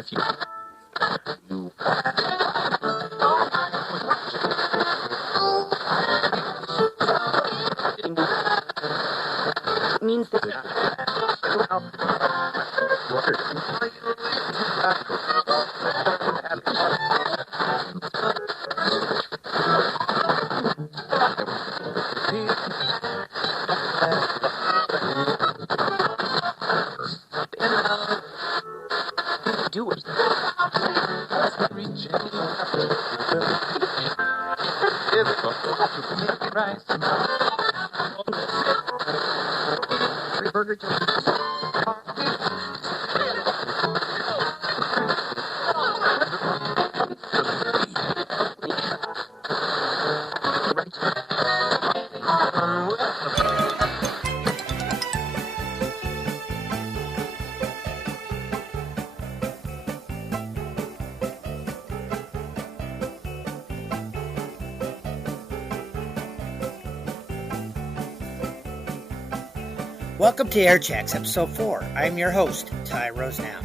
if you means that do it. Burger Welcome to Airchexx, Episode 4. I'm your host, Ty Rosenau.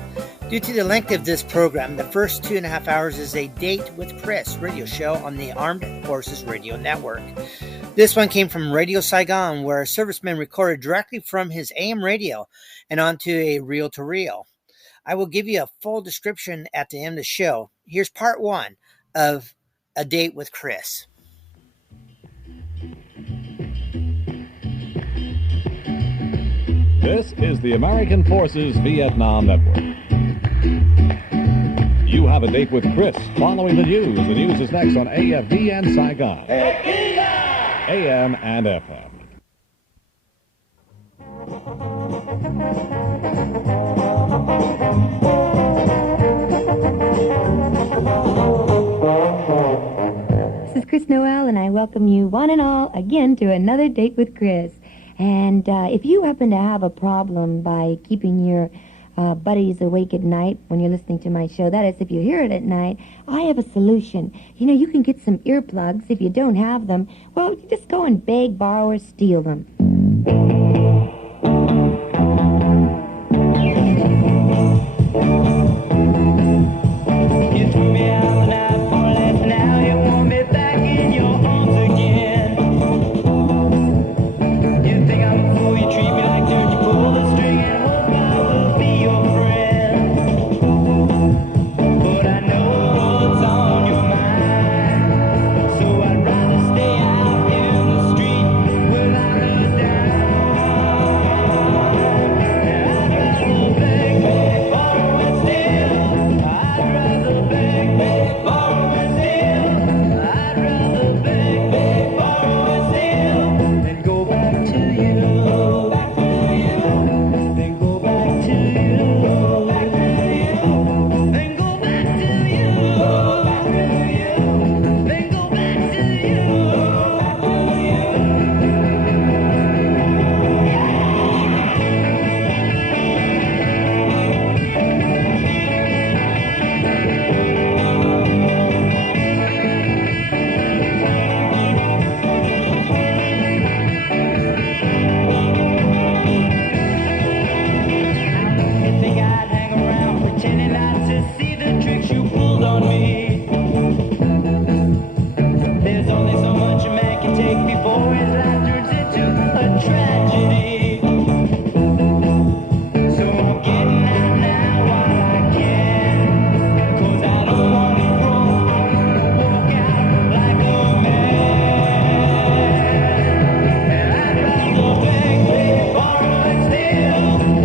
Due to the length of this program, the first 2.5 hours is a Date with Chris radio show on the Armed Forces Radio Network. This one came from Radio Saigon, where a serviceman recorded directly from his AM radio and onto a reel-to-reel. I will give you a full description at the end of the show. Here's part 1 of A Date with Chris. This is the American Forces Vietnam Network. You have a date with Chris following the news. The news is next on AFV Saigon, AM and FM. This is Chris Noel, and I welcome you one and all again to another Date with Chris. And if you happen to have a problem by keeping your buddies awake at night when you're listening to my show, that is, if you hear it at night, I have a solution. You know, you can get some earplugs. If you don't have them, well, you just go and beg, borrow, or steal them.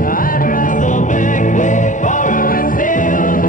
I'd rather beg, borrow and steal.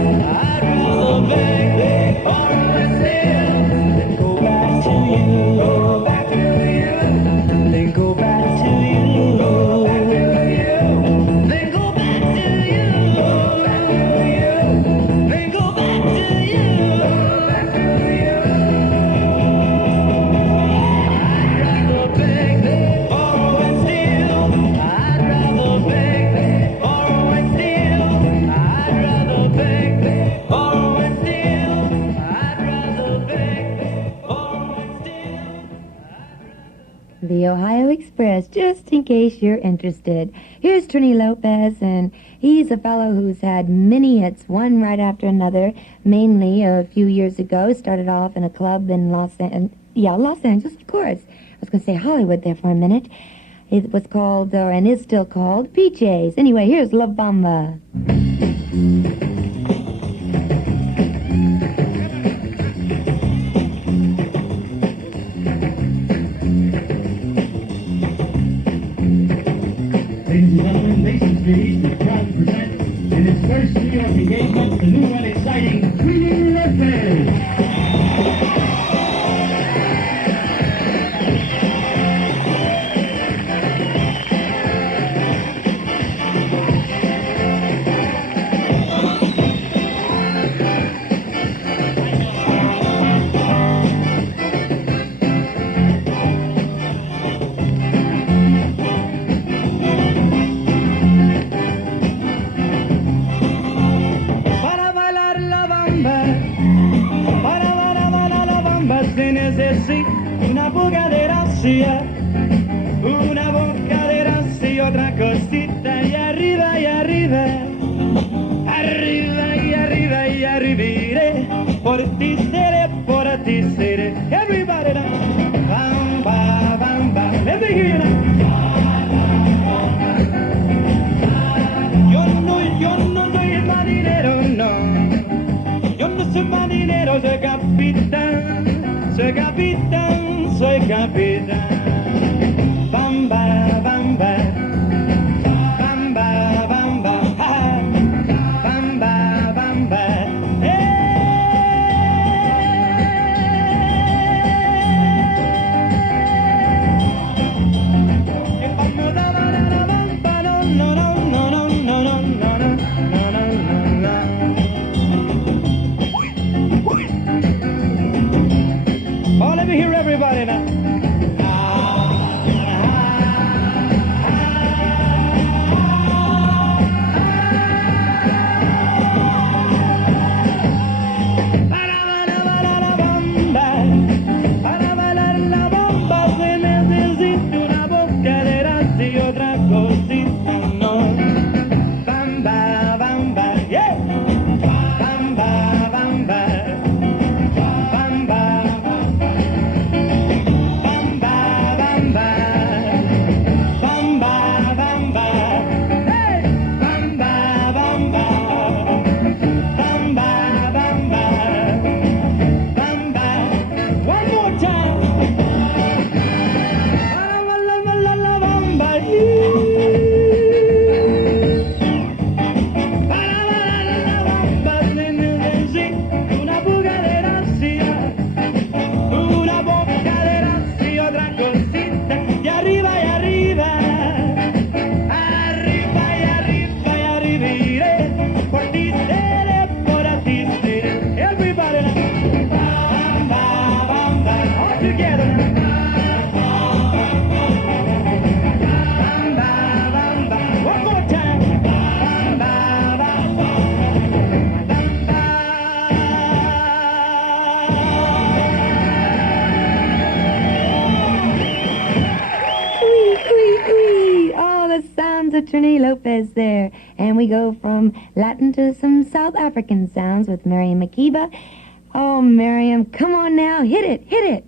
Express, just in case you're interested. Here's Trini Lopez, and he's a fellow who's had many hits, one right after another, mainly a few years ago. Started off in a club in Los Angeles, of course. I was going to say Hollywood there for a minute. It was called, and is still called, PJs. Anyway, here's La Bamba. Ladies and gentlemen, Mason Street is proud to present in its first New York engagement the new and exciting 3D Lopez. Una boca de gracia, una boca de gracia y otra cosita y arriba y arriba, arriba y arriba y arribiré, por ti seré, everybody now, bamba, bamba, let me hear you now. Yo no soy marinero, no, yo no soy marinero, soy capitán, soy capitán, soy capitán. Bamba, bamba, bamba, bamba, ja, bamba, bamba. Oh, let me hear everybody now. Para bailar la bomba se necesita una boca de gracia y otra cosita, no. Bamba, bamba, yeah. Bamba, bamba. Trini Lopez there. And we go from Latin to some South African sounds with Miriam Makeba. Oh, Miriam, come on now, hit it, hit it.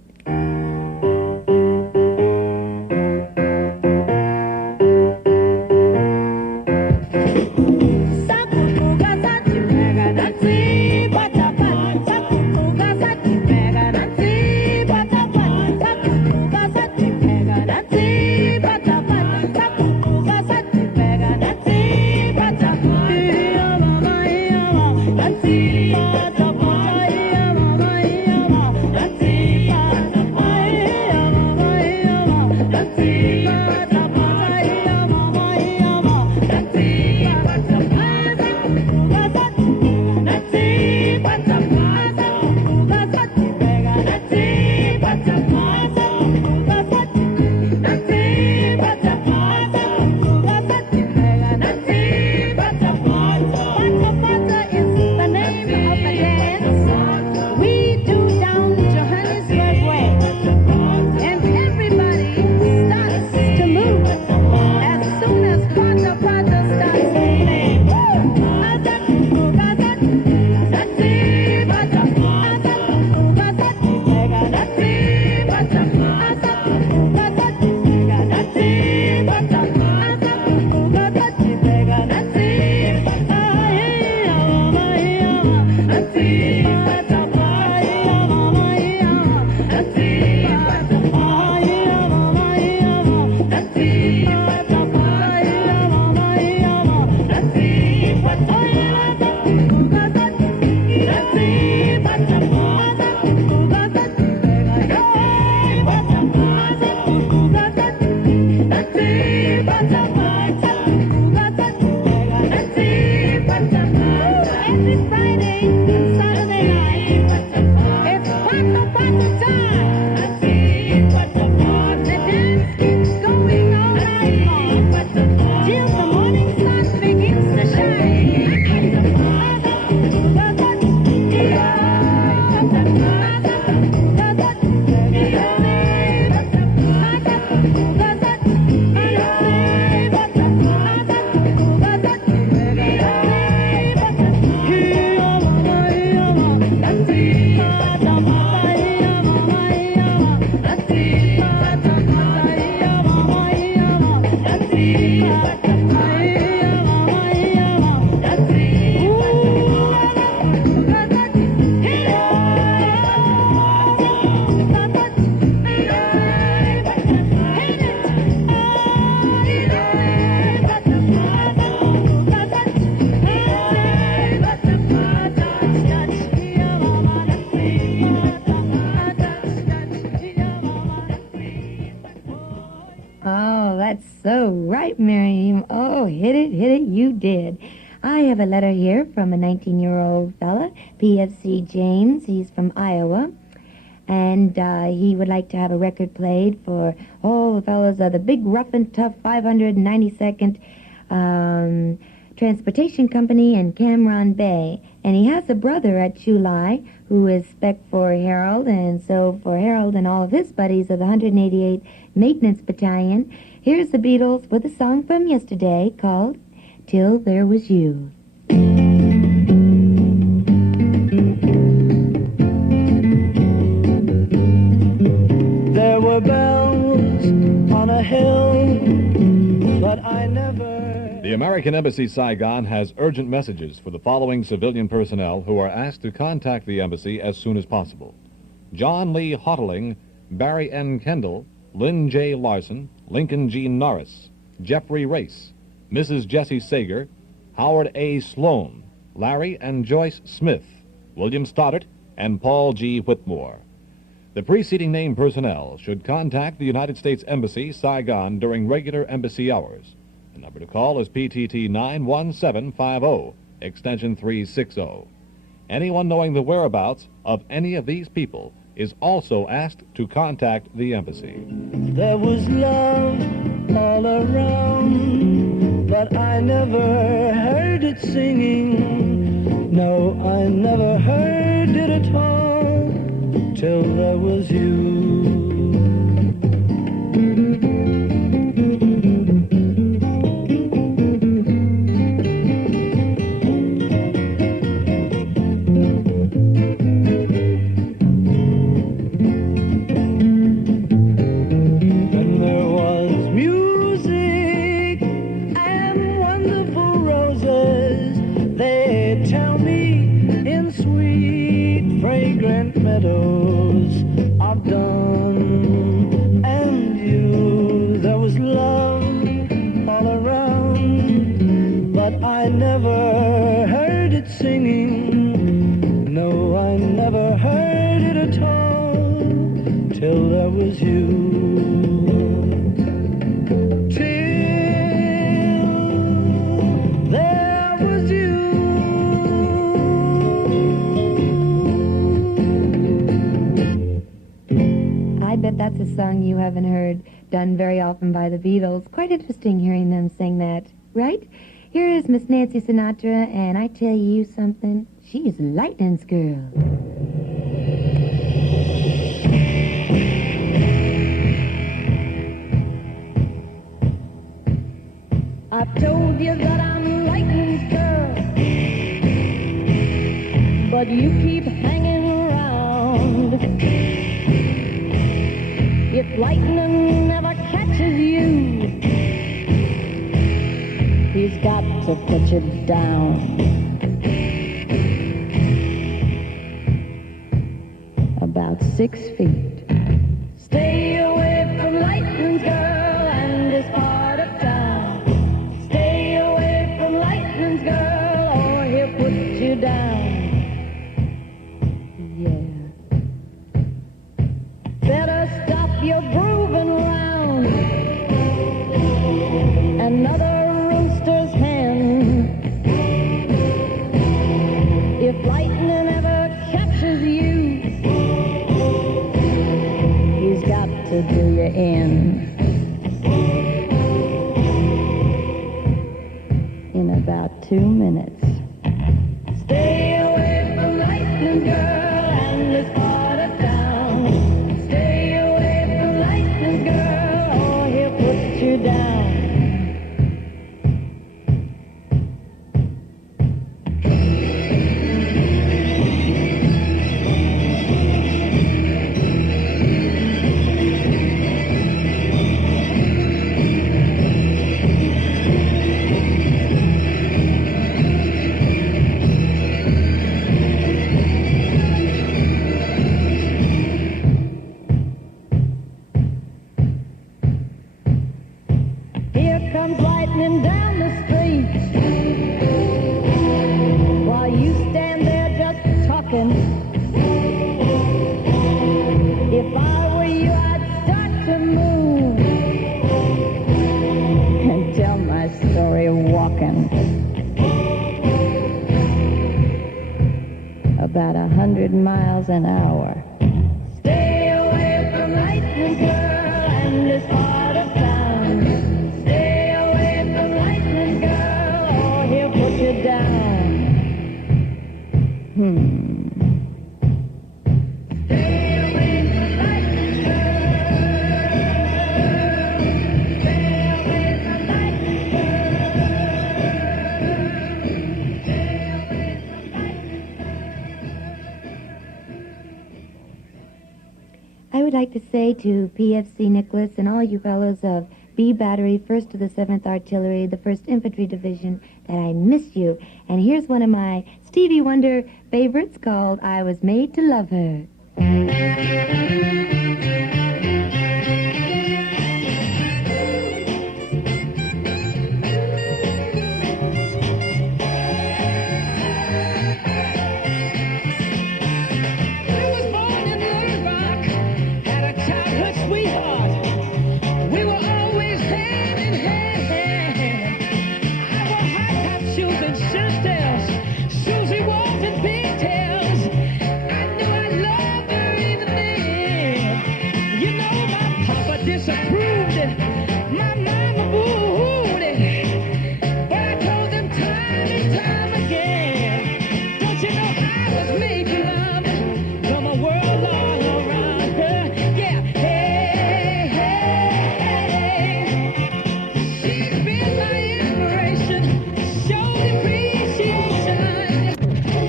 Let's see. right, Miriam. Oh, hit it, you did. I have a letter here from a 19-year-old fella, PFC James. He's from Iowa. And he would like to have a record played for all the fellows of the big, rough and tough 592nd Transportation Company in Cameron Bay. And he has a brother at Chulai who is spec for Harold, and so for Harold and all of his buddies of the 188 Maintenance Battalion, here's the Beatles with a song from yesterday called Till There Was You. There were bells on a hill, but I never... The American Embassy Saigon has urgent messages for the following civilian personnel who are asked to contact the embassy as soon as possible. John Lee Hottling, Barry N. Kendall, Lynn J. Larson, Lincoln G. Norris, Jeffrey Race, Mrs. Jessie Sager, Howard A. Sloan, Larry and Joyce Smith, William Stoddart, and Paul G. Whitmore. The preceding named personnel should contact the United States Embassy, Saigon, during regular embassy hours. The number to call is PTT 91750, extension 360. Anyone knowing the whereabouts of any of these people is also asked to contact the embassy. There was love all around, but I never heard it singing. No, I never heard it at all, till there was you. I never heard it singing. No, I never heard it at all, till there was you. Till there was you. I bet that's a song you haven't heard done very often by the Beatles. Quite interesting hearing them sing that, right? Here is Miss Nancy Sinatra, and I tell you something, she's Lightning's girl. I've told you that I'm Lightning's girl, but you keep hanging around. If lightning never catches you, he's got to put you down. About 6 feet. Stay away from Lightning's girl and this part of town. Stay away from Lightning's girl or he'll put you down. Yeah. Better stop your grooving around. Another if lightning ever captures you, he's got to do you in about 2 minutes. Stay away from Lightning's girl and this part of town. Stay away from Lightning's girl or he'll put you down. about 100 miles an hour. Stay away from lightning, girl, and this part of town. Stay away from lightning, girl, or he'll put you down. Stay away from lightning, girl. Stay away from lightning, girl. Stay away from lightning, I would like to say to PFC Nicholas and all you fellows of B Battery, 1st to the 7th Artillery, the 1st Infantry Division, that I miss you. And here's one of my Stevie Wonder favorites called I Was Made to Love Her. Disapproved it. My mama booed it. But I told them time and time again. Don't you know I was made to love? Come a world all around her. Yeah, hey, hey, hey. She's been my inspiration. Showed appreciation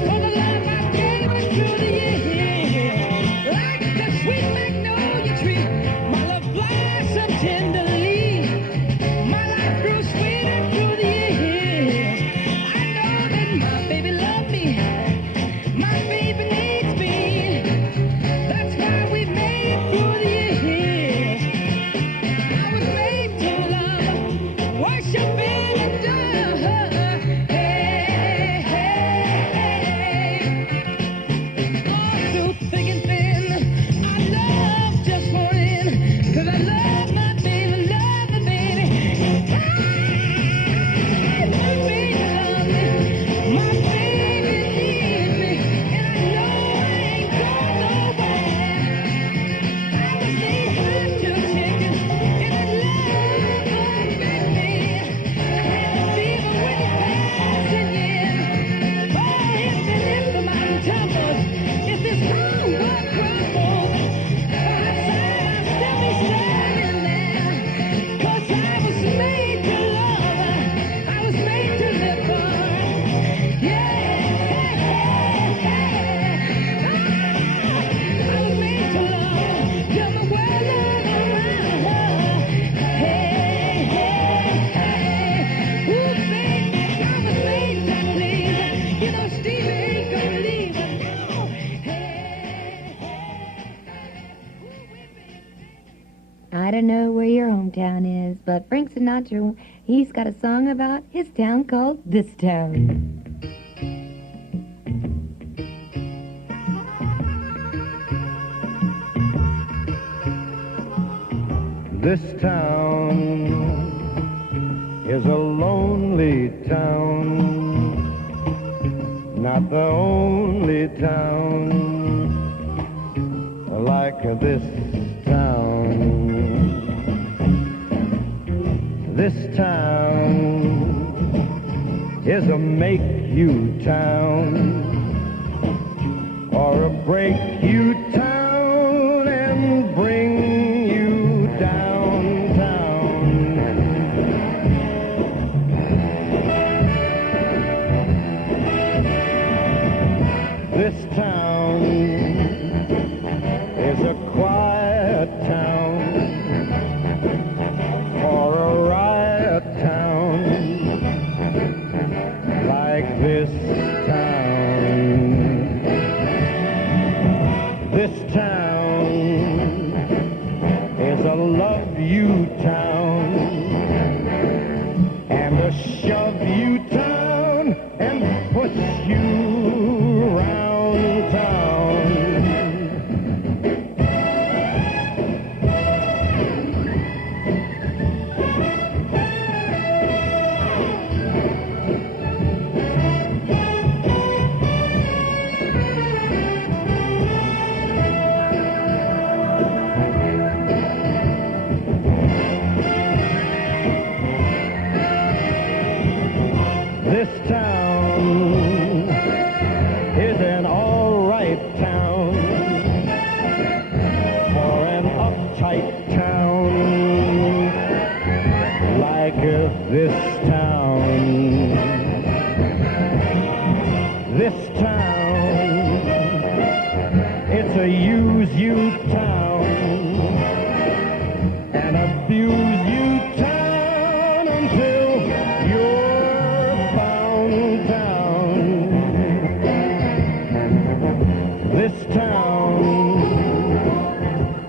for the love I gave her through the years. Like the sweet magnolia tree. My love blossomed tenderly. My life grew sweeter through the years. I know that my baby loved me. My baby needs me. That's why we made it through the years. I was made to love, worship and adore her. Hey, hey, hey. All through thick and thin, I love just won't end. 'Cause I love my baby, love my baby. My baby loves me. My baby needs me. And I know I ain't going nowhere. I was made hot to chicken. And I love my baby. I had a fever when it passing in. Oh, if the mountain tumbles, if this whole world crumbles, I'll still be standing there. 'Cause I was made to love her. I was made to live for her. Yeah, I was made to love her. You're the world all around her. Hey, hey, hey. Ooh, baby, I was made to please. You know Stevie ain't gonna leave her. No. Hey, I don't know where your hometown is, but Frank Sinatra, he's got a song about his town called This Town. This town is a lonely town, not the only town like this town. This town is a make-you town or a break-you town and bring you downtown. This town is a quiet town or a riot town like this town. This town is a love you town and a shove you town and push you round town. this town. It's a use you town, an abuse you town until you're found town. This town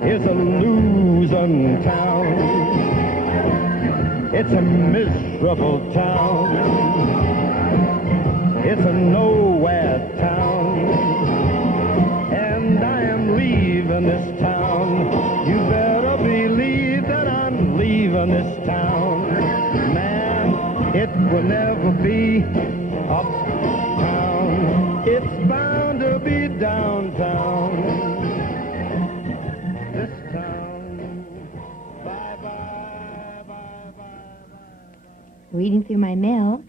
is a losing town. It's a miserable town. It's a nowhere town. And I am leaving this town. You better believe that I'm leaving this town. Man, it will never be uptown. It's bound to be downtown. This town. Bye-bye, bye-bye. Reading through my mail,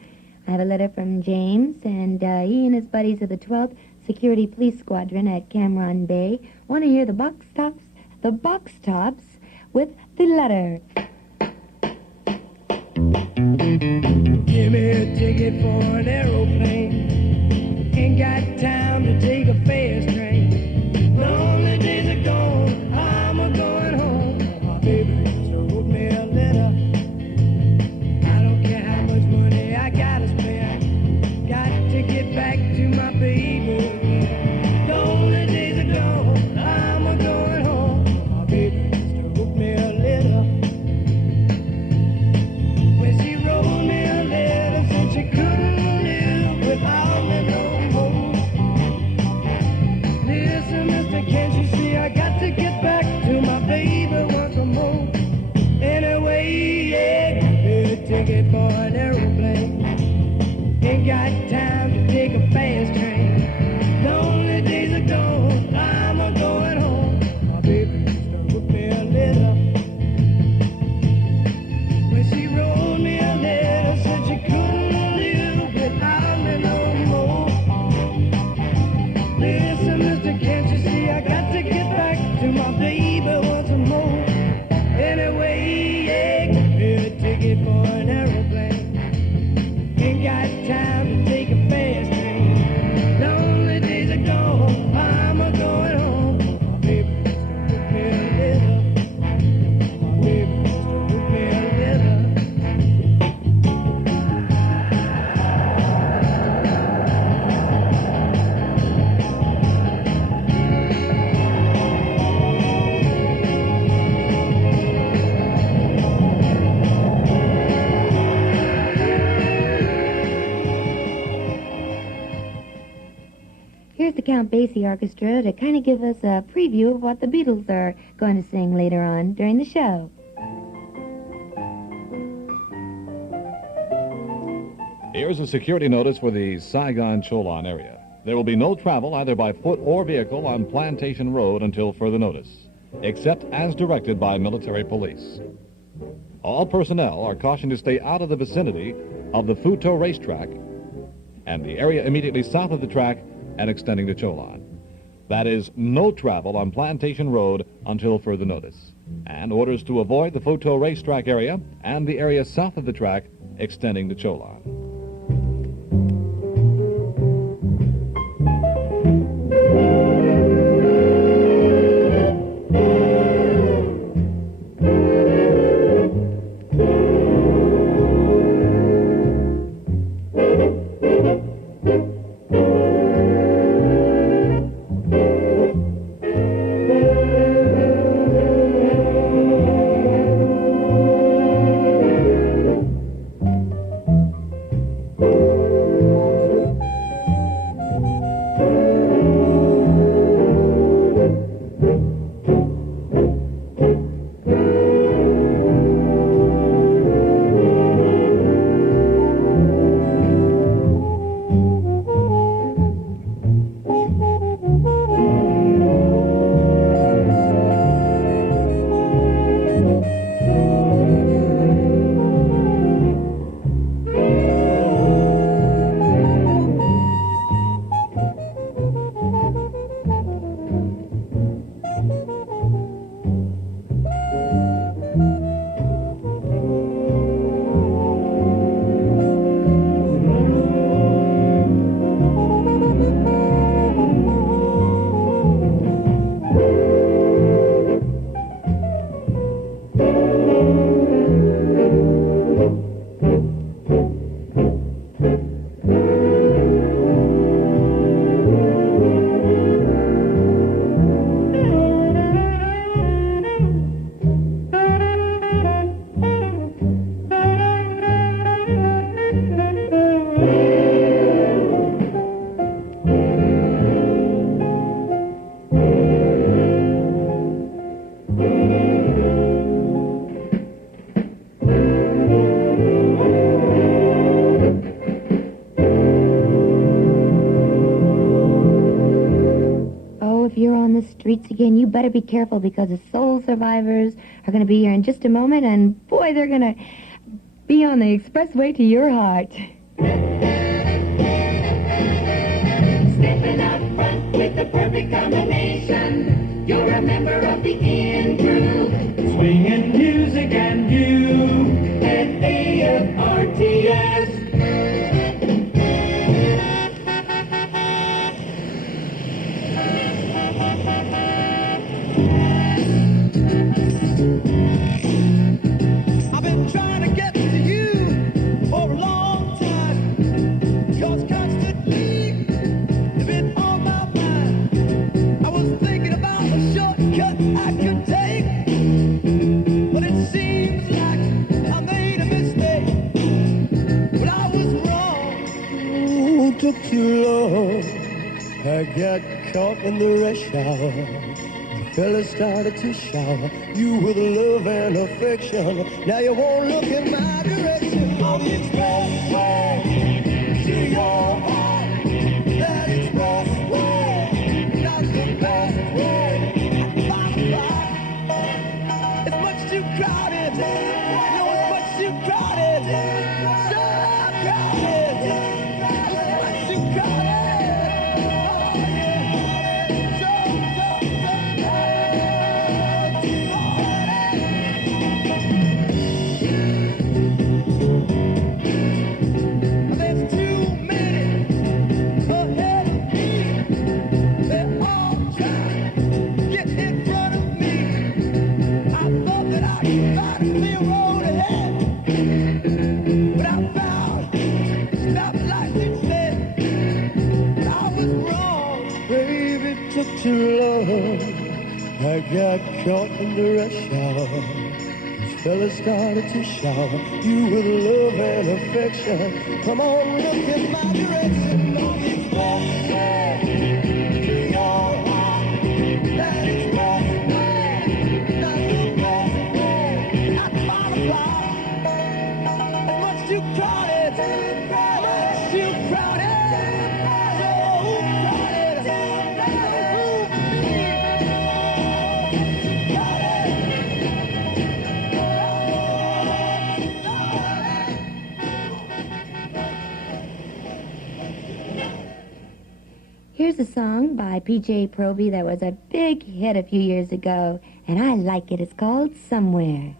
I have a letter from James, and he and his buddies of the 12th Security Police Squadron at Cameron Bay want to hear the box tops with the letter. Give me a ticket for an aeroplane. Ain't got time to take a fast train. Lonely days are gone, I'm a-going home. My baby just wrote me a letter. I don't care how much money I gotta spend. Got to get back to my baby again. Lonely days are gone, I'm a-going home. My baby just wrote me a letter. When she wrote me a letter, said she couldn't live without me no more. Listen, mister, can't you see I got to get back to my baby once more? Anyway, yeah, give me a ticket for an aeroplane. Ain't got time to take a fast train. Lonely days are gone, I'm a-going home. My baby just wrote me a letter. When she wrote me a letter, said she couldn't live without me no more. Listen, mister, can't you see I got to get back to my baby once more? Anyway, yeah, give me a ticket for an aeroplane. Ain't got time to take a fast train. Lonely days are gone, I'm a-going home. My baby just wrote me a letter. My baby just wrote me a letter. Here's the Count Basie Orchestra to kind of give us a preview of what the Beatles are going to sing later on during the show. Here's a security notice for the Saigon-Cholon area. There will be no travel either by foot or vehicle on Plantation Road until further notice, except as directed by military police. All personnel are cautioned to stay out of the vicinity of the Futo racetrack and the area immediately south of the track and extending to Cholon. That is, no travel on Plantation Road until further notice, and orders to avoid the Futo racetrack area and the area south of the track extending to Cholon. you're on the streets again, you better be careful because the soul survivors are going to be here in just a moment, and boy, they're going to be on the expressway to your heart. Stepping up front with the perfect combination. You're a member of the in crew. Swinging music and you And AFRTS. I've been trying to get to you for a long time, 'cause constantly you've been on my mind. I was thinking about a shortcut I could take, but it seems like I made a mistake. But I was wrong. Ooh, took too long. I got caught in the rush hour. The fella started to shower you with love and affection. Now you won't look in my direction. On the expressway to your heart. That expressway, not the best way. It's much too crowded. No, it's much too crowded. So crowded. It's much too crowded. Oh, yeah. So there's too many ahead of me. They're all trying to get in front of me. I thought that I could find a clear road ahead, but I found stoplights instead. But I was wrong. Baby, it took too long. I got caught in the rush hour. This fella started to shower you with love and affection. Come on, look in my direction. On the expressway to your heart. That expressway, not the best way. I found a block. It's much too crowded. Much too crowded. So crowded. Here's a song by P.J. Proby that was a big hit a few years ago, and I like it. It's called Somewhere.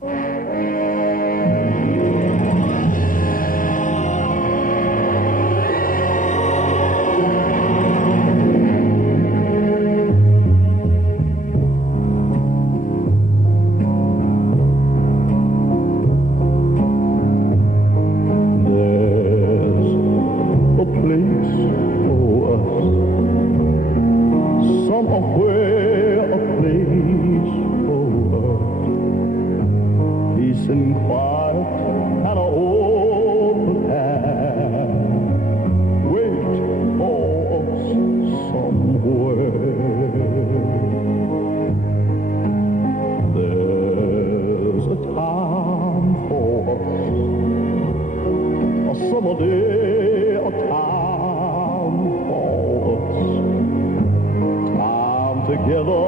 There's a place for us, somewhere, a place for us, peace and quiet and an open hand, wait for us somewhere. There's a time for us, a summer day, a time for us, time together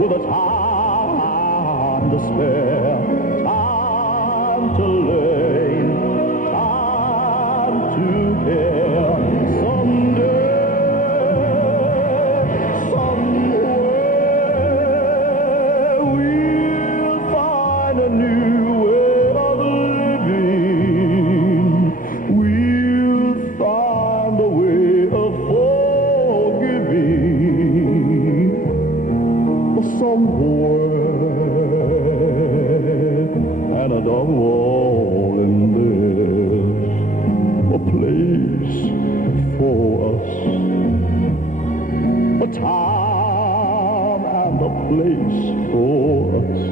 with a time to spare, time to learn, time to care. Someday, somewhere, we'll find a new way of living. We'll find a way of forgiving. Somewhere, and I don't want in there a place for us, a time and a place for us.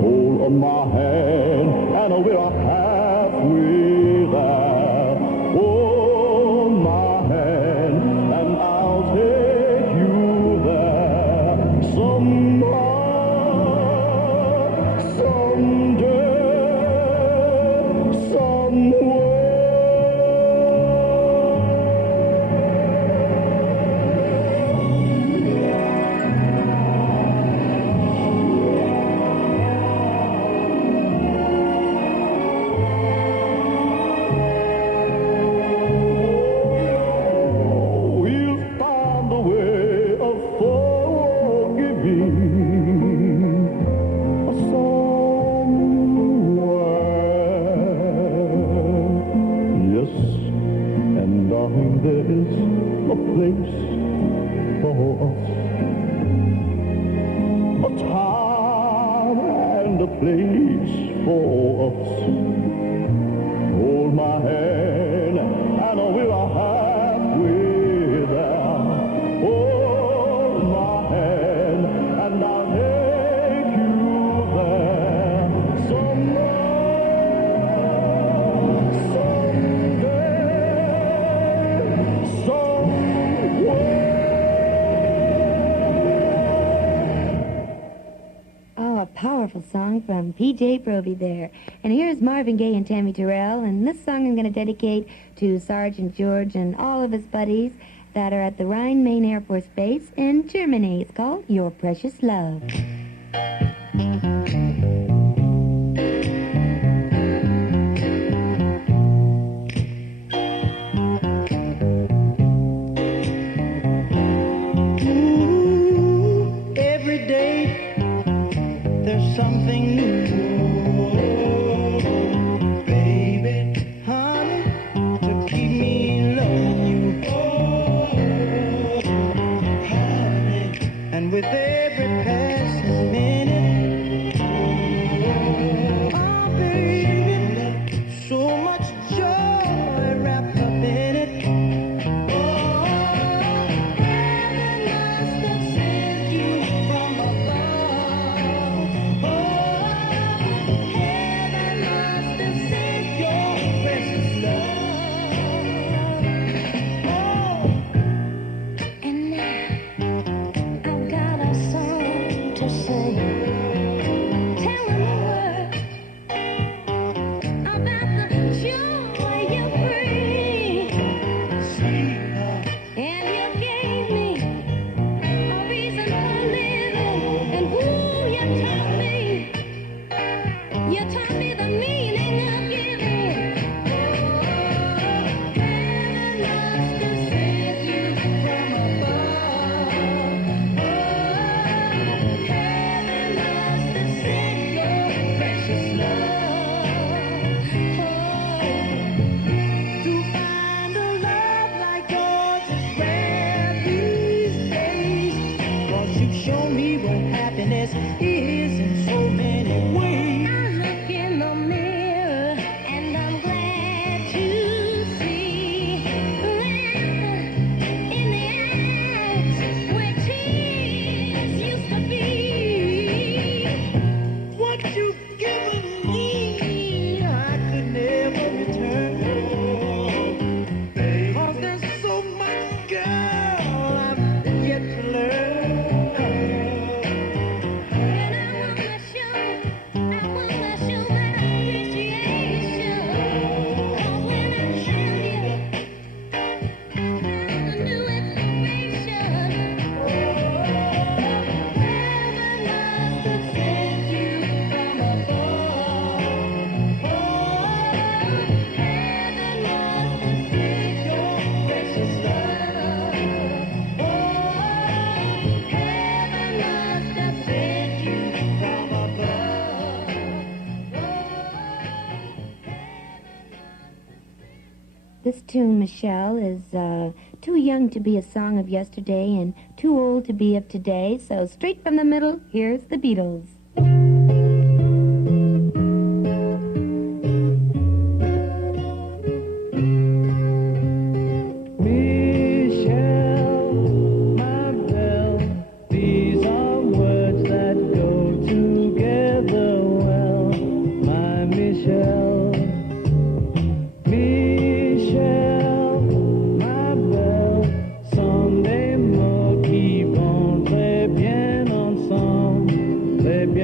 Hold on my hand, and we're halfway there. Hold my hand, and I'll take you there. Someday, somewhere. a place for us. A time and a place for us. Hold my hand and we're halfway there. Hold my hand and I'll take you there. Oh, a powerful song from P.J. Proby there. And here's Marvin Gaye and Tammy Terrell, and this song I'm going to dedicate to Sergeant George and all of his buddies that are at the Rhine-Main Air Force Base in Germany. It's called Your Precious Love. Every day there's something new. Baby, honey, to keep me loving you. Honey, and with every passing minute, oh, baby, so much joy wrapped up in it. Oh, heaven must have sent you from above. Oh, heaven must have sent your precious love. Oh, and now I've got a song to sing, telling the world about the joy you bring. Sweetheart, and you gave me a reason for living, and you taught me the meaning of giving. Oh, heaven must have sent you from above. Oh, heaven must have sent your precious love. To find a love like yours is rare these days, 'cause you've shown me what happiness is in so many ways. I look in the mirror and I'm glad to see laughter in the eyes where tears used to be. What you've given me, I could never return. 'Cause there's so much, girl, I've yet to learn. And I wanna show my appreciation. 'Cause when I found you, I found a new inspiration. Heaven must have sent you from above. Oh, heaven must have sent your precious love. Oh, heaven must have sent you from above. This tune, Michelle, is too young to be a song of yesterday and too old to be of today. So straight from the middle, here's the Beatles. Michelle, my belle, these are words that go together well. My Michelle, Michelle, my belle, someday more keep on très bien ensemble, très bien.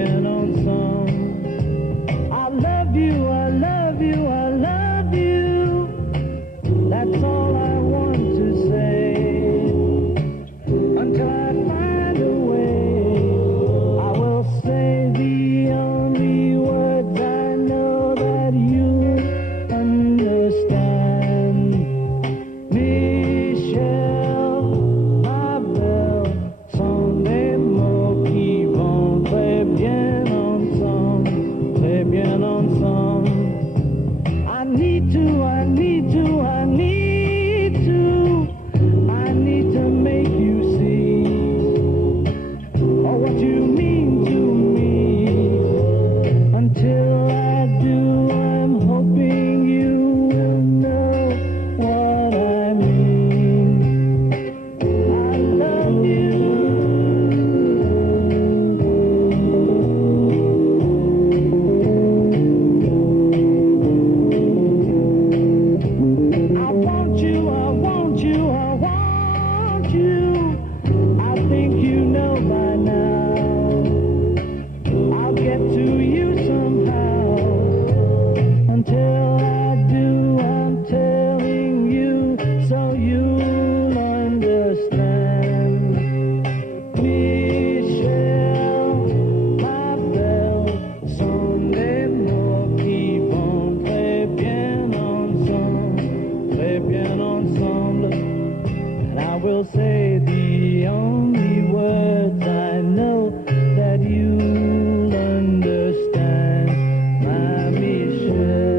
will say the only words I know that you'll understand, my Michelle.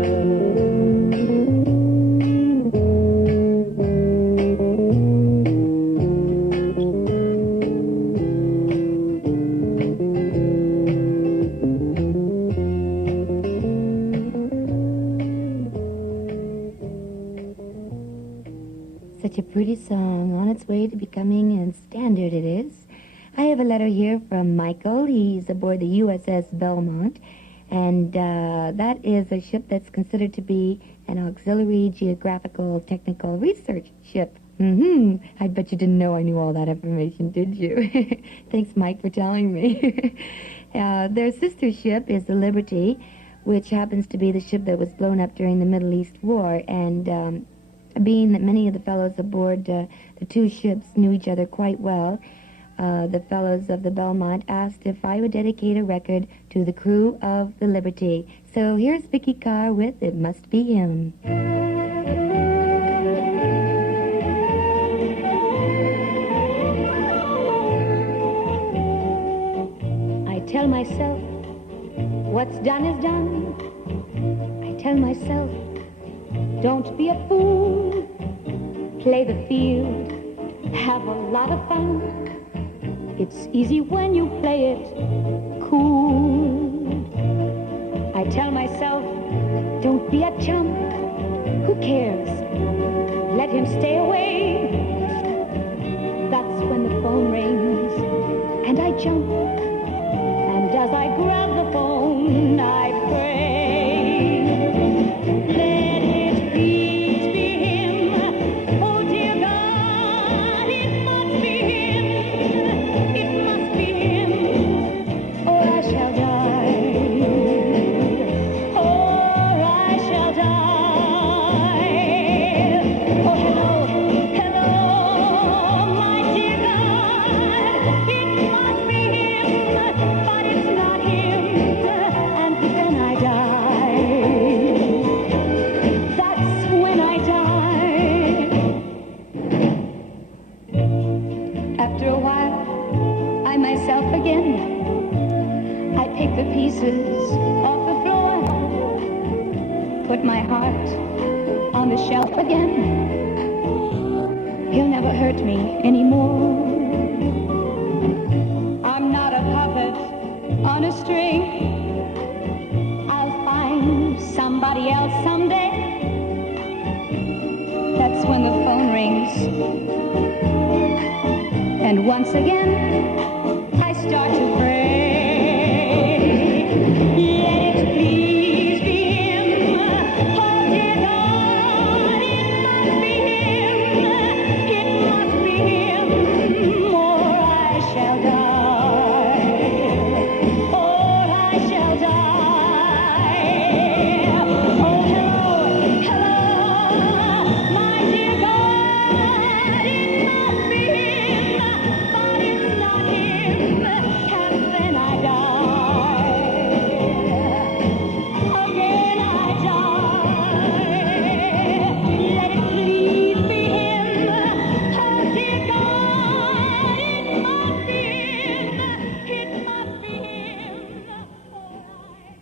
Such a pretty song, on its way to becoming a standard it is. I have a letter here from Michael. He's aboard the USS Belmont, and that is a ship that's considered to be an auxiliary geographical technical research ship. I bet you didn't know I knew all that information, did you? Thanks, Mike, for telling me. Their sister ship is the Liberty, which happens to be the ship that was blown up during the Middle East War, and being that many of the fellows aboard the two ships knew each other quite well, the fellows of the Belmont asked if I would dedicate a record to the crew of the Liberty. So here's Vicky Carr with It Must Be Him. I tell myself, what's done is done. I tell myself, don't be a fool. Play the field, have a lot of fun. It's easy when you play it cool. I tell myself, don't be a chump. Who cares? Let him stay away. That's when the phone rings and I jump. And as I grab the phone, I pray. Let it please be him. Oh dear God, it must be him. It must be him, or I shall die. Or I shall die. Oh hello, hello, my dear God. It must be him, but it's not him. And then I die. That's when I die. After a while, I myself again. I pick the pieces off the floor, put my heart on the shelf again. He'll never hurt me anymore. I'm not a puppet on a string. I'll find somebody else someday. That's when the phone rings. And once again, I start to pray. Let it please be him. Oh dear God, it must be him. It must be him, or I shall die. Or I shall die. Oh hello, hello, my dear God, it must be him, but it's not him, and then I die. Again I die. Let it please be him. Oh dear God, it must be him. It must be him, or I shall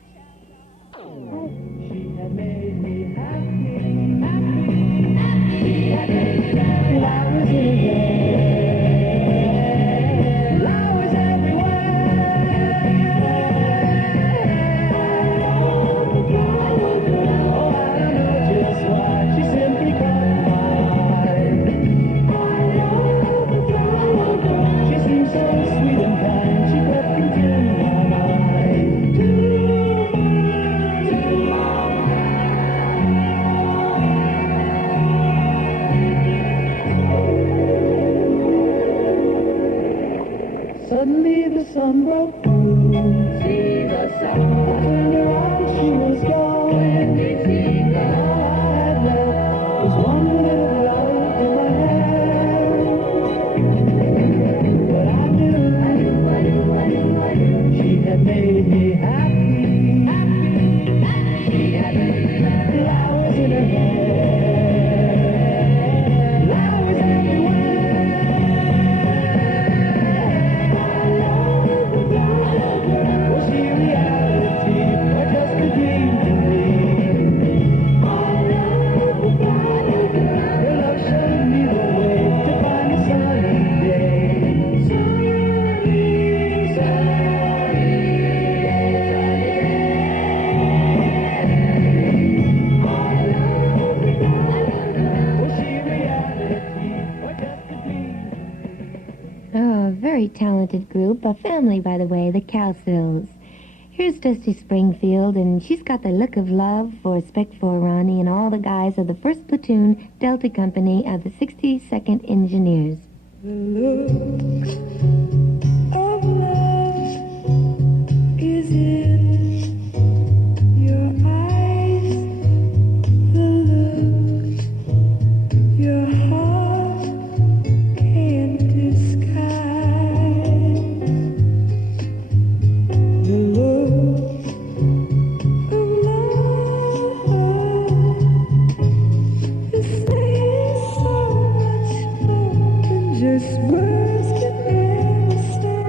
die. She had made me happy, flowers in her hair, flowers everywhere. Oh, I don't know just why, she simply caught my eye. She seemed so sweet and kind, she kept into my mind. Suddenly the sun broke through. See the sun. I turned around, she was gone. When did she go? All I had left was one little love in my hand. But I knew she had made me happy. She had flowers in her hair, flowers everywhere. Oh, a very talented group. A family, by the way, the Cowsills. Here's Dusty Springfield, and she's got the look of love for Spec 4 Ronnie and all the guys of the 1st Platoon Delta Company of the 62nd Engineers. The look of love is in your eyes. The look your heart can't disguise. The look of love is saying so much more than just words can ever say.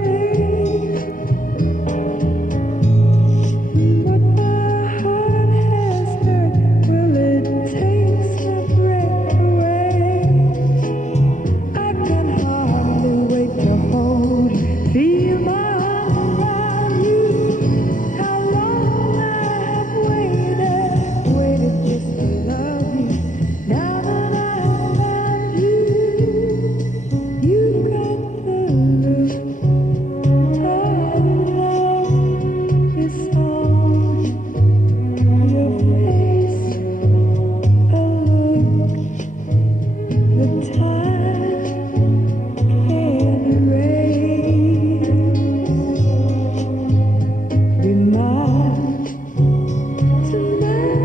What my heart has heard, well, it takes my breath away. I can hardly wait to hold, feel my arms around you. How long I have waited just to love you. Now that I have found you, you've got the look of love is on your face. A look the time can't erase. Be mine tonight.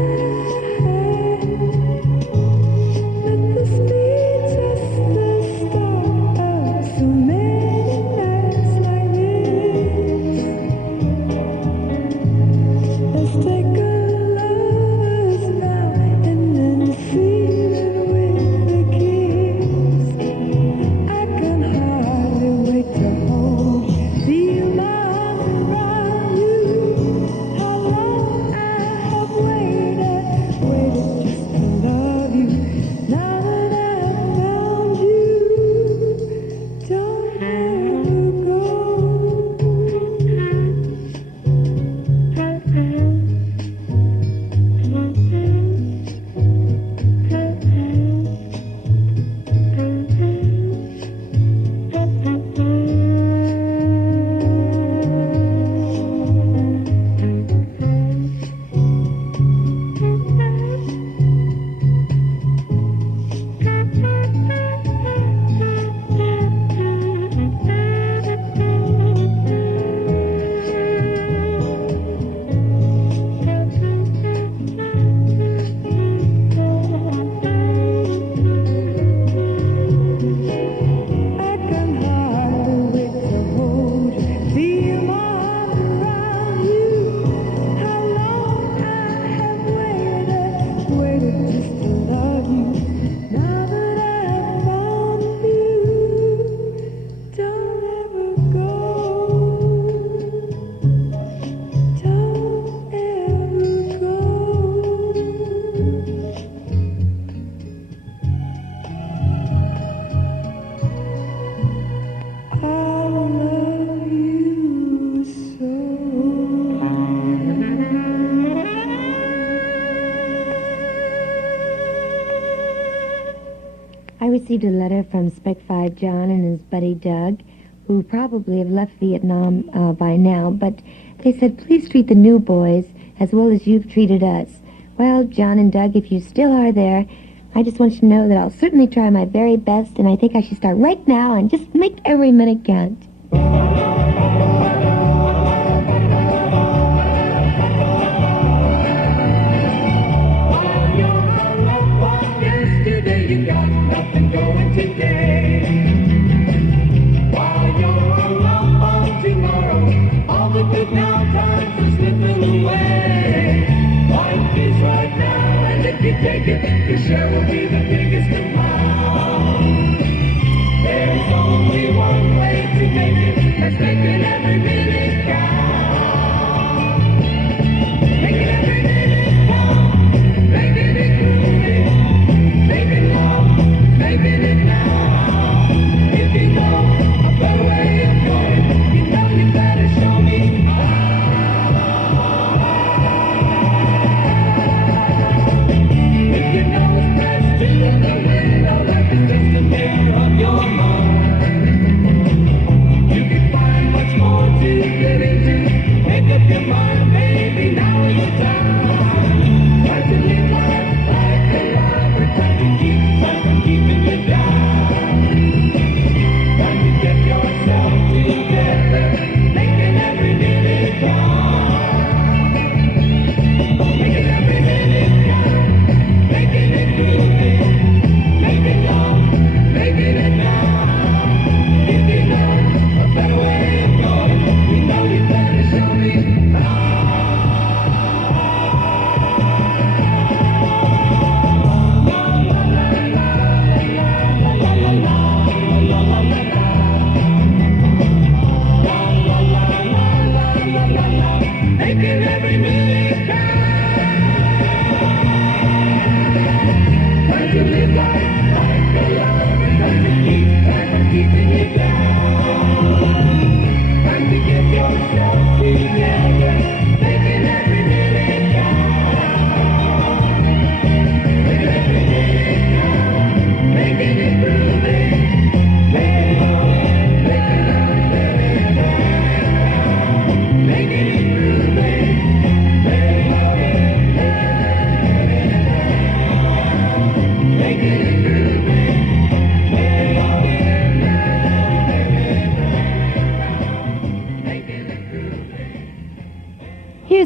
Let this be just the start of so many nights like this. Let's take a lover's vow and then seal it with a kiss. I can hardly wait to hold, feel my arms around you. How long I have waited just to love you. Now that I've found you, don't ever go. I can hardly wait to hold, feel my arms around you. How long I have waited just to love you. Now that I have found you, don't ever go. Don't ever go. I love you so. I received a letter from Spec 5 John and his buddy Doug, who probably have left Vietnam by now, but they said, please treat the new boys as well as you've treated us. Well, John and Doug, if you still are there, I just want you to know that I'll certainly try my very best, and I think I should start right now and just make every minute count. Yesterday you got nothing going today. While you're alone on tomorrow, all the good now times are slipping away. Life is right now, and if you take it, your share will be the biggest amount. There's only one way to make it, that's making every minute count. Making every minute count, making it groovy, making love, making it now. If you know a better way of going, you know you better show me how. If you know it's best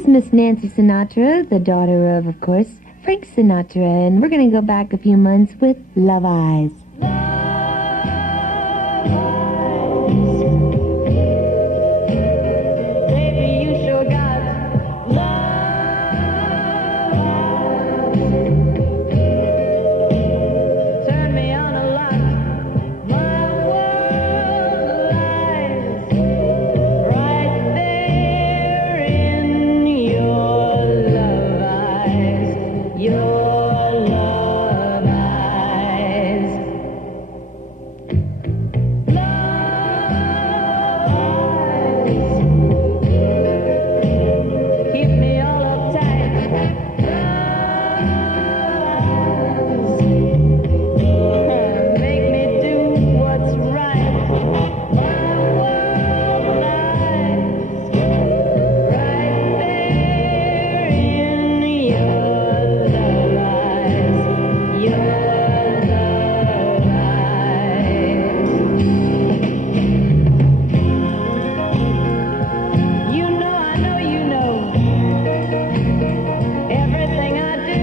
is Miss Nancy Sinatra, the daughter of course, Frank Sinatra, and we're going to go back a few months with Love Eyes. Baby, you sure got love. Turn me on a lot. My world lies right there in your love eyes. Your love eyes. Keep me all uptight. Make me do what's right. My world lies right there in your love eyes. Your love eyes. You know, I know you know everything I do.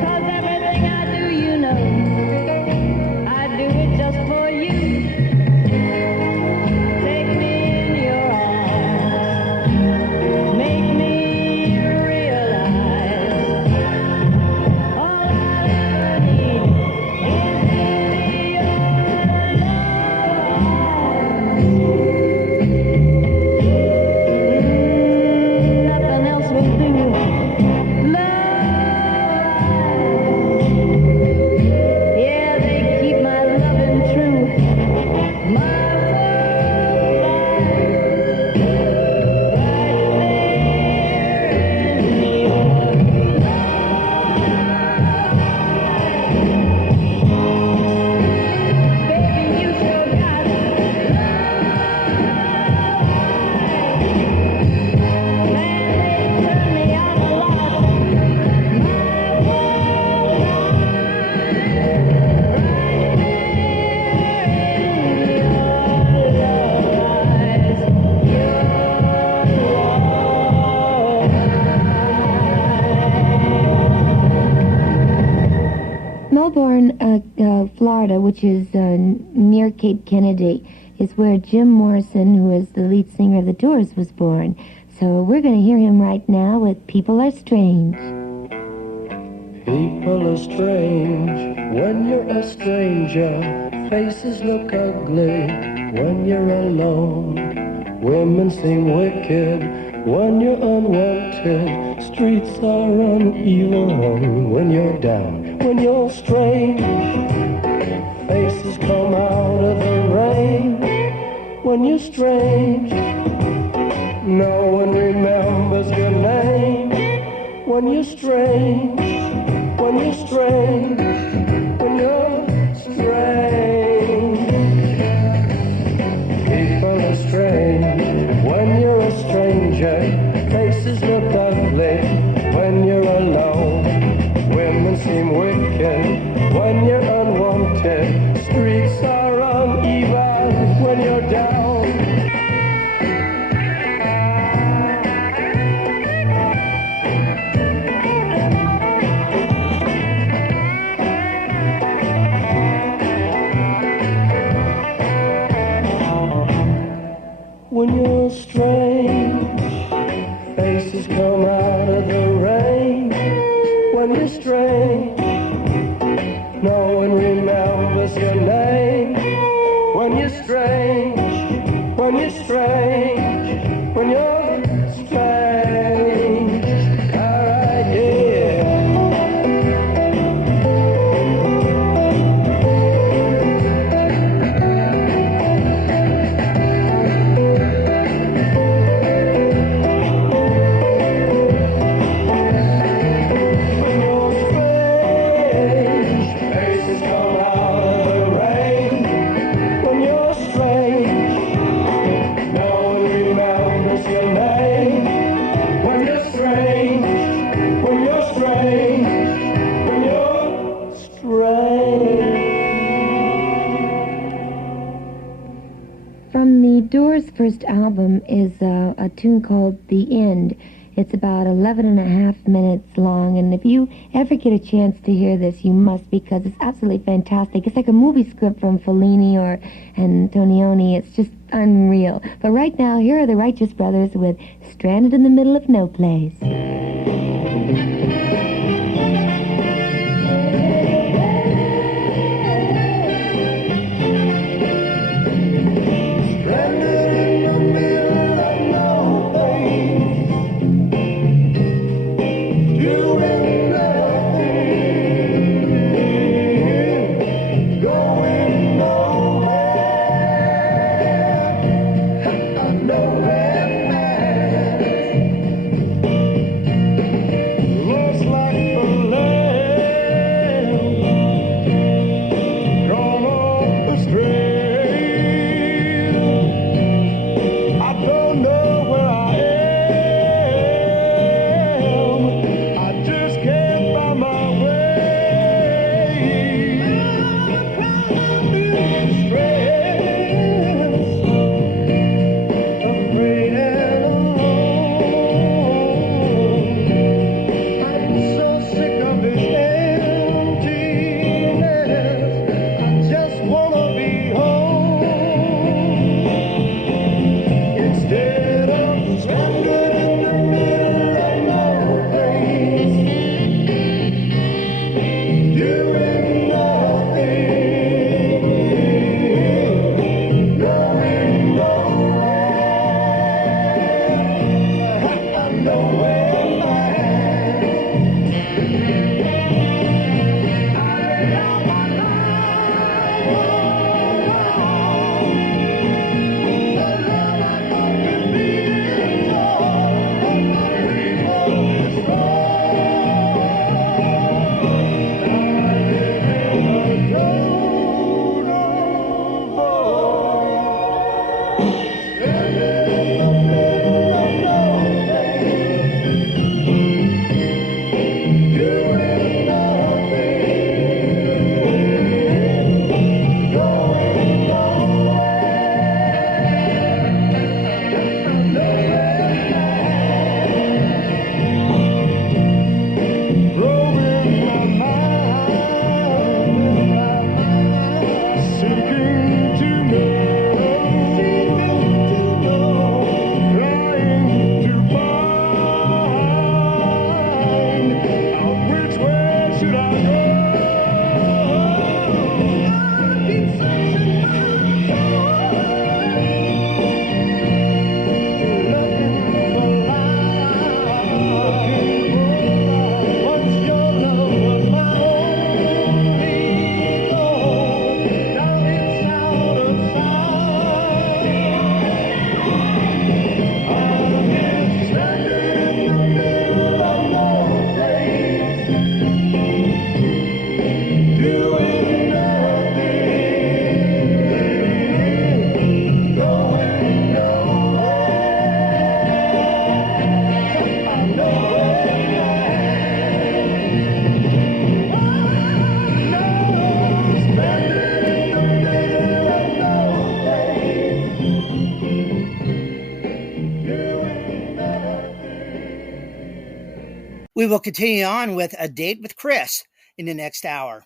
'Cause everything I do, you know, I do it just for you. Take me in your arms, make me realize all I ever need is your love. Nothing else will do. Love. Yeah, they keep my loving true. My world lies right there in your love. Baby, you sure got turn me on a lot. My world right there in your love eyes. Your Melbourne, Florida, which is near Cape Kennedy, is where Jim Morrison, who is the lead singer of The Doors, was born. So we're going to hear him right now with People Are Strange. People are strange when you're a stranger. Faces look ugly when you're alone. Women seem wicked when you're unwanted. Streets are uneven when you're down. When you're strange, faces come out of the rain. When you're strange, no one remembers your name. When you're strange, when you're strange, when you're strange. People are strange when you're a stranger. Faces look ugly when you're alone. Women seem wicked when you're unwanted. Streets are uneven when you're down. When you're strange, faces come out of the rain. When you're strange, no one remembers your name. When you're strange, when you're strange, when you're strange. All right, yeah. Doors' first album is a tune called The End. It's about 11 and a half minutes long, and if you ever get a chance to hear this, you must, because it's absolutely fantastic. It's like a movie script from Fellini or Antonioni. It's just unreal. But right now, here are the Righteous Brothers with Stranded in the Middle of No Place. We will continue on with A Date with Chris in the next hour.